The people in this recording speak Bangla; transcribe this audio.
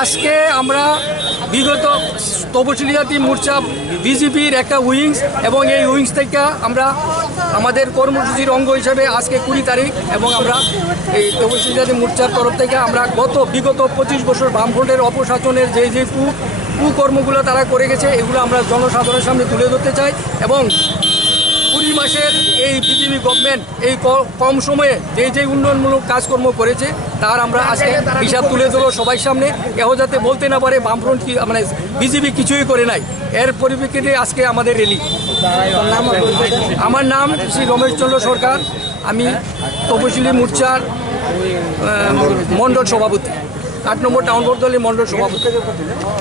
আজকে আমরা বিগত তপশিলি জাতি মোর্চা বিজেপির একটা উইংস এবং এই উইংস থেকে আমরা আমাদের কর্মসূচির অঙ্গ হিসেবে আজকে 20 তারিখ এবং আমরা এই তপশিলি জাতি মোর্চার তরফ থেকে আমরা বিগত 25 বছর বামফ্রন্টের অপশাসনের যে কুকর্মগুলো তারা করে গেছে এগুলো আমরা জনসাধারণের সামনে তুলে ধরতে চাই এবং 20 মাসের এই বিজেপি গভর্নমেন্ট এই কম সময়ে যে উন্নয়নমূলক কাজকর্ম করেছে তার আমরা আজকে হিসাব তুলে ধরবো সবাই সামনে কেউ যাতে বলতে না পারে বামফ্রন্ট কি মানে বিজেপি কিছুই করে নাই। এর পরিপ্রেক্ষিতে আজকে আমাদের র্যালি। আমার নাম শ্রী রমেশ চন্দ্র সরকার, আমি তপশিলি মোর্চার মণ্ডল সভাপতি, 8 নম্বর টাউন বর্দলী মণ্ডল সভাপতি।